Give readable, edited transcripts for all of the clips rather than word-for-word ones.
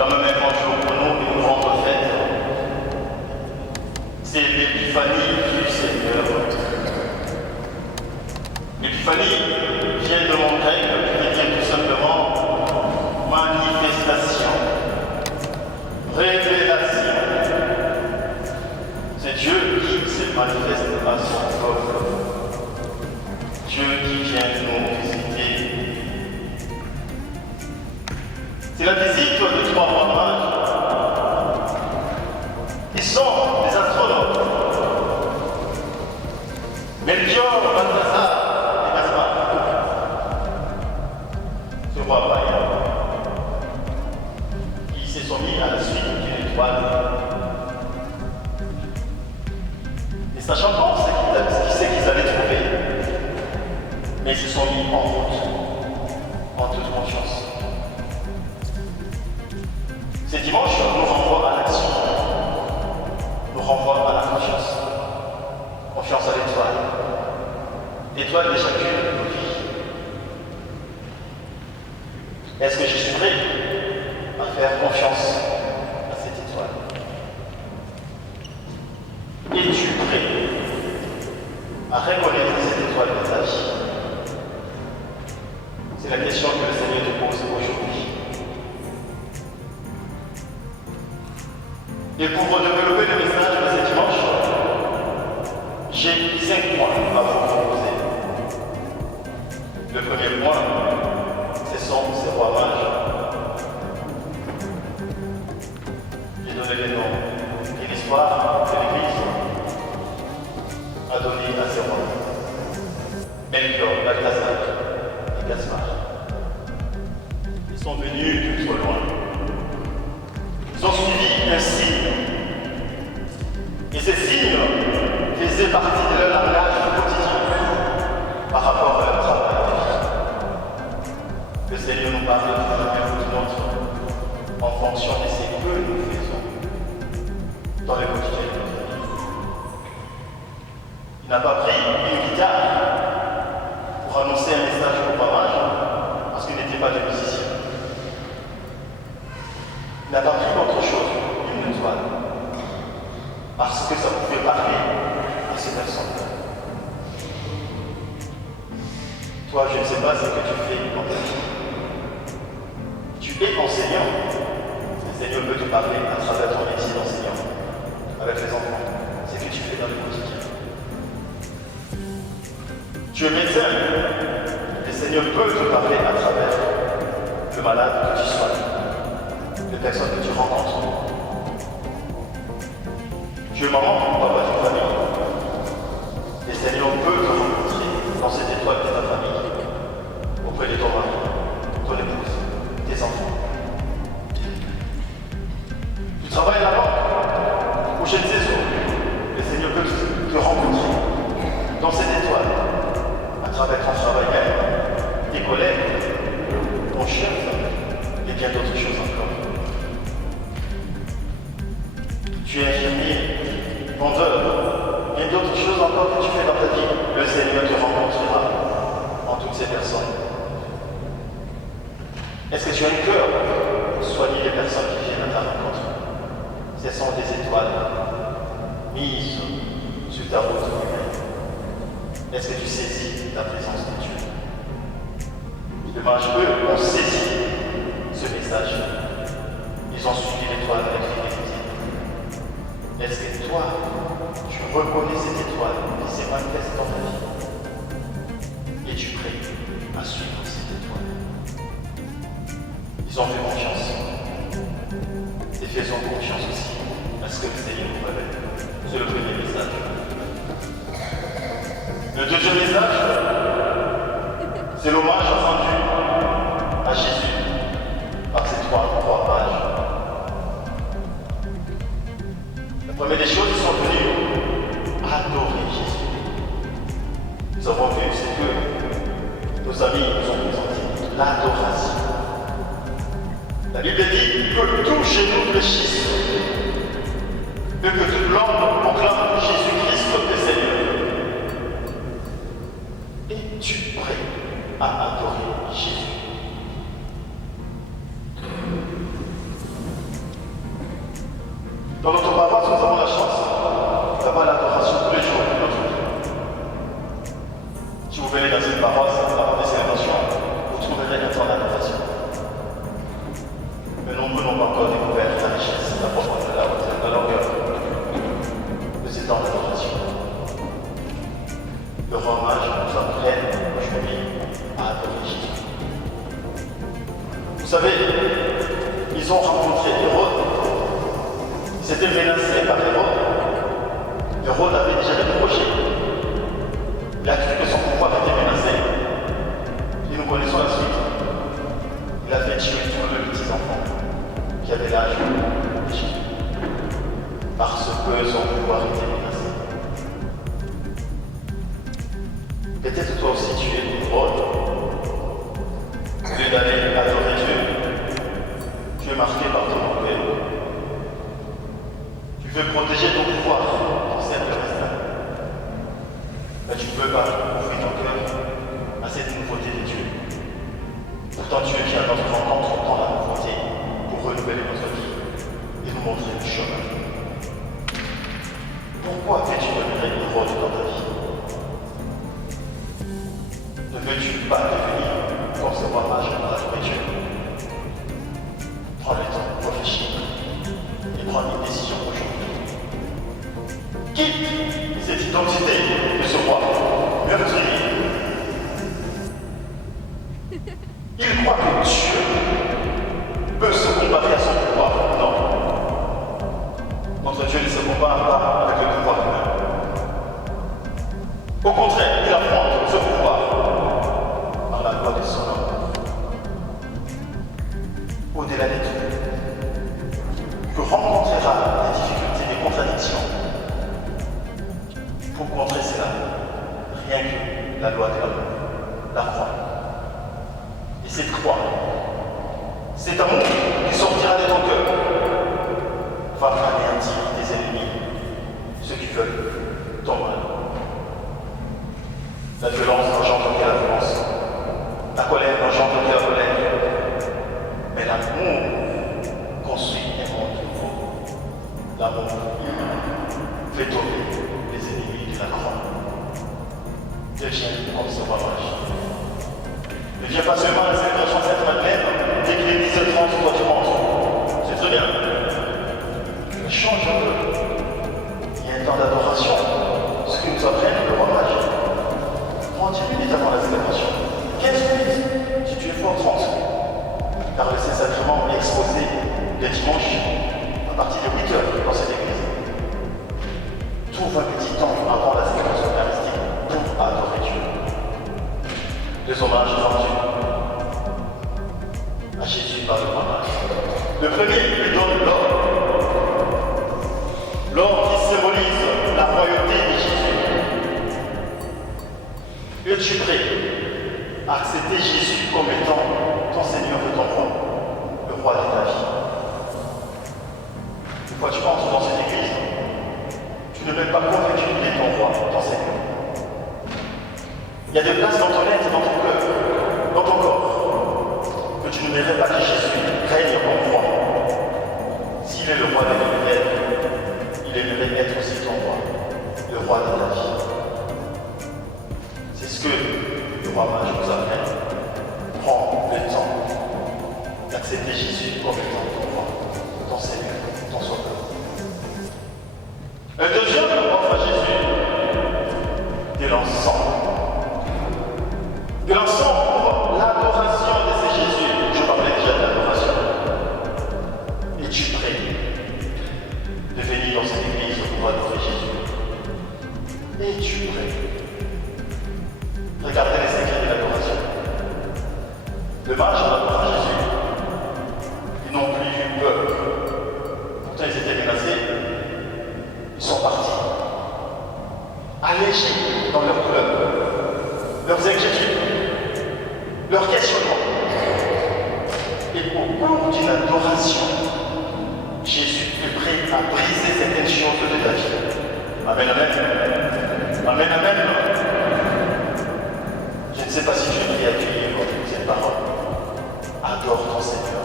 quand même un grand jour pour nous et nous rendre fête. C'est l'épiphanie du Seigneur. L'épiphanie vient de mon grec qui veut dire tout simplement manifestation, révélation. C'est Dieu qui se manifeste à son peuple. Dieu qui vient nous visiter. C'est la visite de trois rois mages. Ils sont des astronautes. Melchior, Balthazar et Gaspard. Ce roi païen qui se sont mis à la suite d'une étoile. Et sachant pas ce qu'ils allaient trouver, mais ils se sont mis en route, en toute confiance. Ce dimanche nous renvoie à l'action, nous renvoie à la confiance. Confiance à l'étoile. L'étoile de chacune de nos vies. Est-ce que je suis prêt à faire confiance à cette étoile? Es-tu prêt à reconnaître cette étoile de ta vie? C'est la question que le Seigneur te pose aujourd'hui. Et pour développer le message de ce dimanche, j'ai 5 points à vous proposer. Le premier point, ce sont ces rois mages. J'ai donné les noms et l'histoire de l'Église a donné à ces rois. Melchior, Balthazar et Gaspard. Ils sont venus de trop loin. Ils ont suivi un signe. Et ces signes faisaient partie de leur langage quotidien par rapport à leur travail. Le Seigneur nous parle de travail de notre en fonction de ce que nous faisons dans le quotidien de notre vie. Il n'a pas pris une guitare pour annoncer un message au pavage parce qu'il n'était pas de musicien. Il n'a pas pris autre chose, une étoile, parce que ça pouvait parler à ces personnes-là. Toi, je ne sais pas ce que tu fais dans ta vie. Tu es enseignant. Le Seigneur veut te parler à travers ton métier d'enseignant, avec les enfants. C'est ce que tu fais dans le quotidien. Tu es médecin. Le Seigneur peut te parler à travers le malade que tu soignes, les personnes que tu rencontres. Tu es maman, papa d'une famille. Le Seigneur peut te rencontrer dans cette étoile de ta famille, auprès de ton mari, ton épouse, tes enfants. Tu travailles là-bas, au prochaine saison. Le Seigneur peut te rencontrer dans cette étoile, à travers ton travail même, tes collègues, ton chef, et bien d'autres choses encore. Tu es infirmier, vendeur, bien d'autres choses encore que tu fais dans ta vie. Le Seigneur te rencontrera en toutes ces personnes. Est-ce que tu as un cœur pour soigner les personnes qui viennent à ta rencontre? Ce sont des étoiles mises sur ta route. Est-ce que tu saisis la présence de Dieu? Les mages, eux, ont saisi ce message. Ils ont suivi l'étoile avec fidélité. Est-ce que toi, tu reconnais cette étoile qui s'est manifestée dans ta vie? Es-tu prêt à suivre cette étoile? Ils ont fait confiance. Et faisons confiance aussi à ce que le Seigneur nous révèle. C'est le premier message. Le deuxième message, c'est l'hommage rendu à Jésus par ces trois pages. La première des choses, ils sont venus adorer Jésus. Nous avons vu ce que nos amis nous ont présenté, l'adoration. La Bible dit que tout genou fléchisse, et que toute langue proclame Jésus-Christ le Seigneur. Es-tu prêt à adorer Jésus? ils ont rencontré Hérode. Ils s'étaient menacés par Hérode. Hérode avait déjà des projets. Il a cru que son pouvoir était menacé. Et nous connaissons la suite. Il a fait tuer tous les petits-enfants qui avaient l'âge de Jésus. Parce que son pouvoir était menacé. Peut-être toi aussi tu es Hérode. Au lieu d'aller adorer Dieu, tu es marqué par ton orgueil. Tu veux protéger ton pouvoir, ton cercle restreint. Mais tu ne peux pas ouvrir ton cœur à cette nouveauté de Dieu. Pourtant Dieu vient à notre rencontre dans la nouveauté pour renouveler notre vie et nous montrer le chemin. Pourquoi fais-tu demeurer Hérode dans ta vie? Ne veux-tu pas devenir comme ce roi mage à adorer Dieu? Prends le temps de réfléchir et prends une décision aujourd'hui. Quitte cette identité de ce roi meurtrier. Il croit que Dieu peut se comparer à son pouvoir. Non. Notre Dieu ne se compare pas avec le pouvoir humain. Au contraire, il affronte ce pouvoir par la loi de son homme. Au-delà des tout, tu rencontreras des difficultés, des contradictions. Pour contrer cela, rien que la loi de l'amour, la croix. Et cette croix, cet amour qui sortira de ton cœur, va anéantir tes ennemis, ceux qui veulent ton mal. La violence n'engendre que la violence. La colère n'engendre que la colère. Mais l'amour construit un monde nouveau. L'amour fait tomber les ennemis de la croix. Deviens comme ce roi mage. Ne viens pas seulement à la célébration Sainte-Madeleine dès qu'il est 10h30, toi tu rentres. C'est très bien. Mais change un peu. Il y a un temps d'adoration. Ce que nous apprennent le roi mage. Prends 10 minutes avant la célébration. 15 minutes, si tu es fort 30. Car le Saint-Sacrement est exposé le dimanche à partir de 8h dans cette église. Trouve un petit temps avant la célébration eucharistique pour adorer Dieu. Deux hommages rendus à Jésus par le roi mage. Le premier lui donne l'or. L'or qui symbolise la royauté de Jésus. Es-tu prêt à accepter Jésus comme étant ton Seigneur et ton roi, le roi de ta vie? Une fois tu entres dans cette église, tu ne m'es pas convaincu qu'il est ton roi, ton Seigneur. Il y a des places dans ton être, dans ton cœur, dans ton corps, que tu ne verrais pas que Jésus règne comme roi. S'il est le roi de l'univers, il aimerait être aussi ton roi, le roi de ta vie. C'est ce que le roi mage nous apprenne. Prends le temps d'accepter Jésus comme étant ton roi, ton Seigneur, ton sauveur. Un deuxième offre à Jésus de l'encens. De l'encens pour l'adoration de ce Jésus. Je parlais déjà de l'adoration. Es-tu prêt de venir dans cette église pour adorer Jésus? Es-tu prêt? Regardez les secrets de l'adoration. Le mage adore Jésus. Ils n'ont plus eu peur. Pourtant, ils étaient menacés. Ils sont partis. Allégés dans leur peur, leurs inquiétudes, leurs questionnements. Et au cours d'une adoration, Jésus est prêt à briser certaines choses de ta vie. Amen, amen. Amen, amen. Je ne sais pas si tu es accueilli comme cette parole. Adore ton Seigneur.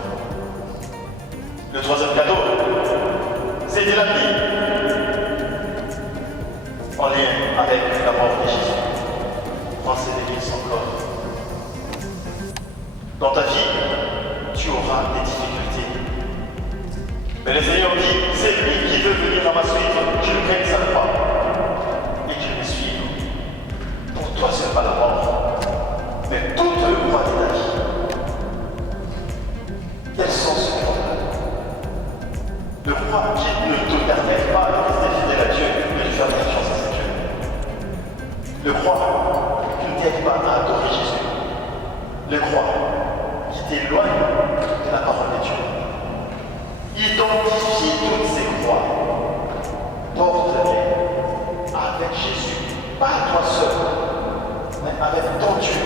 Le troisième cadeau, c'est de la vie. En lien avec la mort de Jésus. Prends ces délices encore. Dans ta vie, tu auras des difficultés. Mais le Seigneur dit, c'est lui qui veut venir à ma suite. Je prenne sa croix et qu'il me suive. Pour toi, ce n'est pas la mort, mais toute le pouvoir de ta vie. croix qui ne te permet pas de rester fidèle à Dieu, mais de faire confiance à Dieu. Le croix qui ne t'aide pas à adorer Jésus. Le croix qui t'éloigne de la parole de Dieu. Identifie toutes ces croix. Porte-les avec Jésus. Pas toi seul, mais avec ton Dieu.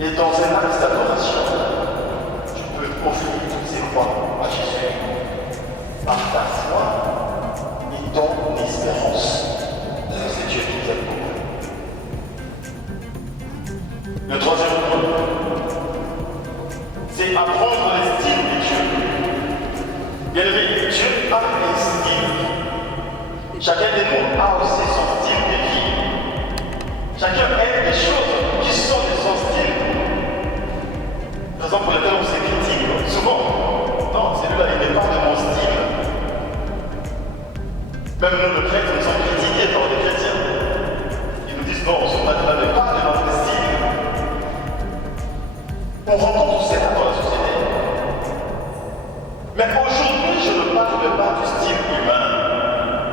Et dans un acte d'adoration, tu peux offrir toutes ces croix à Jésus par ta foi et ton espérance. C'est Dieu qui t'aime beaucoup. Le troisième point, c'est apprendre l'estime de Dieu. Bien aimé, Dieu a un style. Chacun de nous a aussi son style de vie. Chacun aime des choses qui sont de son style. Raison pour laquelle on se critique souvent. Non, celui-là, il n'est pas de mon style. Même nous, le prêtre, nous sommes critiqués par les chrétiens. Ils nous disent non, ce prêtre-là n'est pas de notre style. On rencontre cela dans la société. Mais aujourd'hui, je ne parle pas du style humain.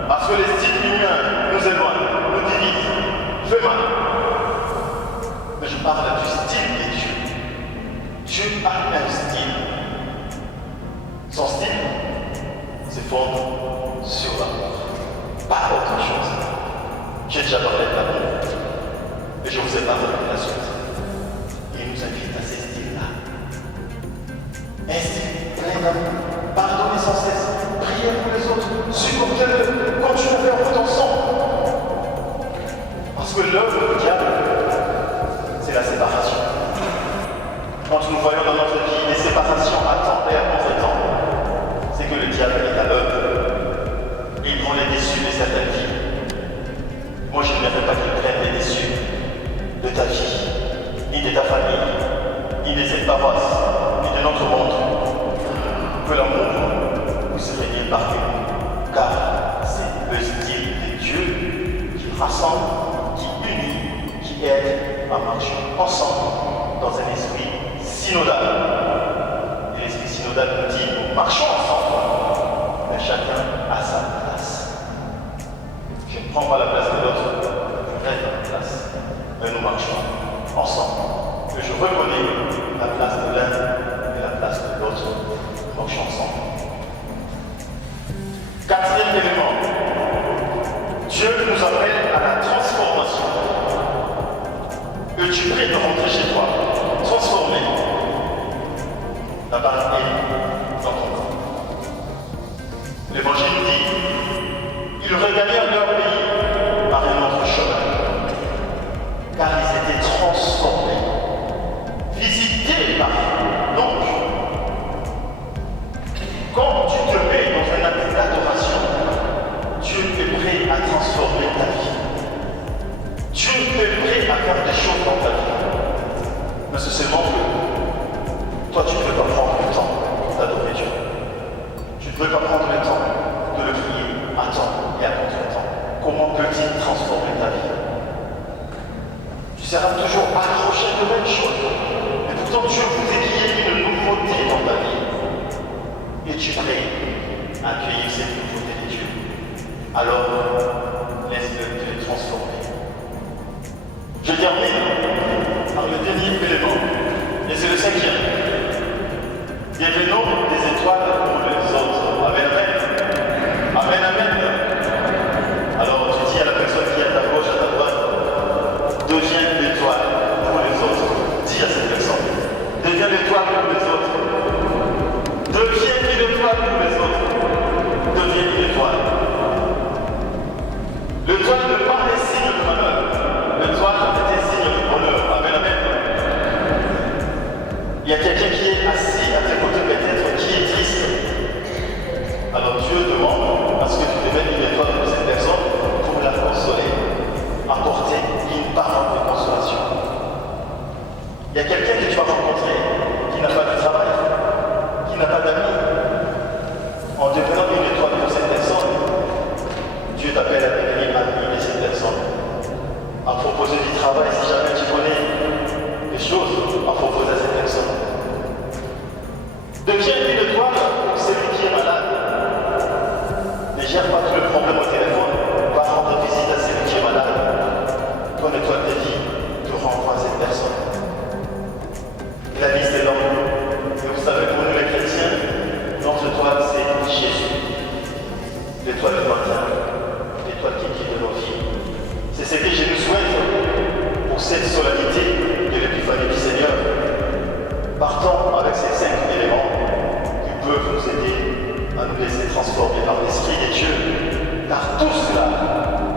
Parce que les styles humains nous éloignent, nous divisent, fait mal. Mais je parle du style de Dieu. Dieu a un style. Son style se fonde sur l'amour, pas autre chose. J'ai déjà parlé de l'amour, et je vous ai parlé de la suite. Il nous invite à ces styles-là. Un style plein d'amour, pardonnez sans cesse, priez pour les autres, supportez-le, continuez à faire votre ensemble. Parce que l'œuvre du diable, c'est la séparation. Quand nous voyons dans notre vie des séparations à temps et à contre-temps, c'est que le diable est à l'œuvre. Il prend les déçus de certaines vies. Moi, je n'aimerais pas qu'il prenne les déçus de ta vie, ni de ta famille, ni de cette paroisse, ni de notre monde. Que l'amour puisse régner parmi nous, car c'est le style de Dieu qui rassemble, qui unit, qui aide à marcher ensemble dans un esprit synodal. Et l'esprit synodal nous dit, nous marchons ensemble, mais chacun a sa place. Je ne prends pas la place de l'autre, je reste à ma place, mais nous marchons ensemble. Que je reconnais la place de l'un et la place de l'autre, nous marchons ensemble. Quatrième élément, Dieu nous appelle à la transformation. Es-tu prêt de rentrer chez toi, transformé? La barre est dans ton corps. L'Évangile dit, ils regagnèrent leur pays par un autre chemin, car ils étaient transformés, visités par l'ange. Quand tu te mets dans un acte d'adoration, Dieu est prêt à transformer ta vie. Dieu est prêt à faire des choses dans ta vie. Mais c'est seulement que toi, tu ne peux pas prendre le temps d'adorer Dieu. Tu ne peux pas prendre le temps de le prier à temps et à contre-temps. Comment peut-il transformer ta vie? Tu seras toujours accroché de mêmes choses. Et pourtant, Dieu voudrait qu'il y ait une nouveauté dans ta vie. Es-tu prêt à accueillir cette nouveauté de Dieu? Alors, laisse-le te transformer. Je termine par le dernier élément, et c'est le cinquième. Devenons des étoiles pour les autres. Amen, amen. Amen, amen. Alors tu dis à la personne qui est à ta gauche, à ta droite, deviens une étoile pour les autres. Dis à cette personne, deviens l'étoile pour les autres. Deviens une étoile pour les autres. Deviens une étoile. L'étoile n'est pas un signe de malheur. L'étoile est un signe de bonheur. Amen, amen. Il y a quelqu'un qui est assis à tes côtés, peut-être qui est triste. Alors Dieu demande à ce que tu deviennes une étoile pour cette personne pour la consoler, apporter une parole de consolation. Il y a quelqu'un que tu vas rencontrer qui n'a pas de travail, qui n'a pas d'amis. En devenant une étoile pour cette personne, Dieu t'appelle à devenir ami de cette personne. À proposer du travail si jamais tu connais des choses à proposer à cette personne. Deviens une étoile pour celui qui est malade. gère pas tout le problème au téléphone, va rendre visite à celui qui est malade. Donne-toi ta vie de rendre à cette personne. Et la vie, c'est l'homme. Et vous savez, pour nous les chrétiens, notre étoile, c'est Jésus. L'étoile du matin, l'étoile qui guide nos vies. C'est ce que je nous souhaite pour cette solennité de l'épiphanie du Seigneur. Partons avec ces 5 éléments qui peuvent nous aider à nous laisser transformer par l'Esprit de Dieu. Car tout cela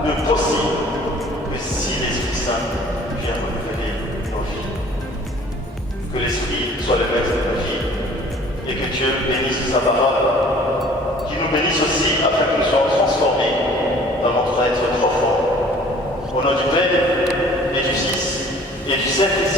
n'est possible que si l'Esprit Saint vient renouveler nos vies. Que l'Esprit soit le maître de nos vies et que Dieu bénisse sa parole, qu'il nous bénisse aussi afin que nous soyons transformés dans notre être profond. Au nom du Père et du Fils et du Saint-Esprit.